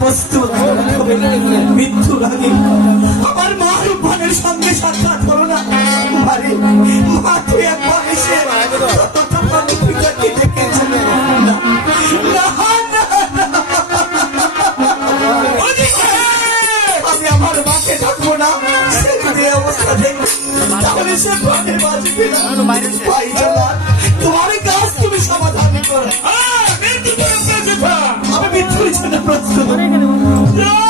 প্রস্তুত মৃত্যুর আগে আমার মা রূপানের সঙ্গে সাক্ষাৎ করো না। আরে মা তুই একবার এসে। আমি আমার মাকে ডাকবো না অবস্থা দেখবে তাহলে সে প্রাণে বাঁচবে না তোমার কাজ তুমি সমাধান করো। মৃত্যুর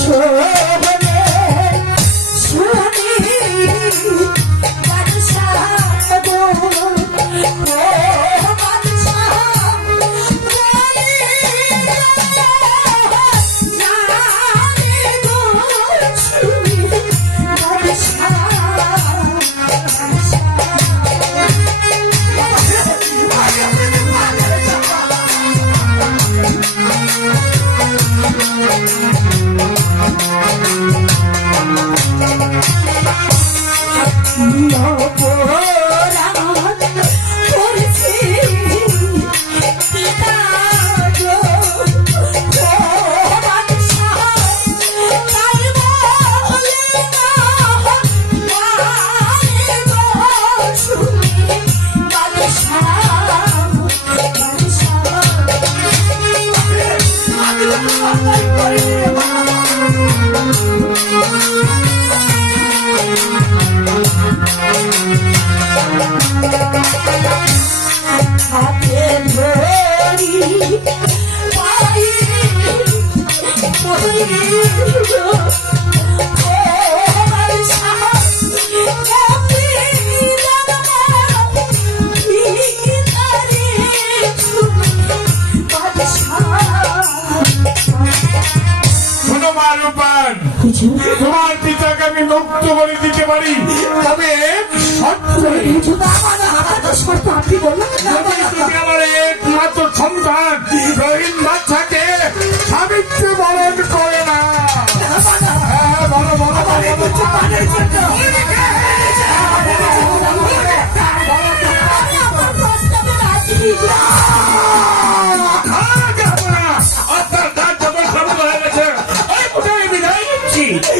শোনে অপরাধ করেছি পিতা গো ও বাদশাহ শোনো মা তোমার পিতাকে আমি মুক্ত করে দিতে পারি। তবে তুমি আমার একমাত্র সন্তান। রহিম বাচ্চাকে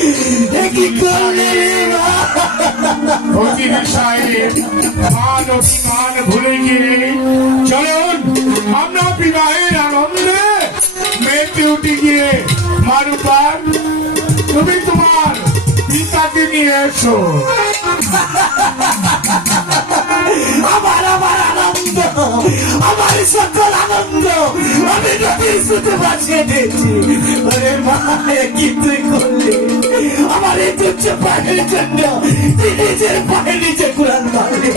নিচ্ছি। কি করলে ফকির ভুলে গিয়ে চলুন, আমরা বিবাহের আনন্দে মেতে উঠে গিয়ে মারুপার তুমি তোমার পিতাকে নিয়ে এসো আমার আমার আনন্দ, আমার সকল আনন্দ, আমি নদীর সুতে বাঁচিয়ে দিয়েছি, ওরে মা কি তুই করলি? আমার এই তুচ্ছ পায়ের জন্য তুই নিজের পায়ে নিজে কুরান মারলি।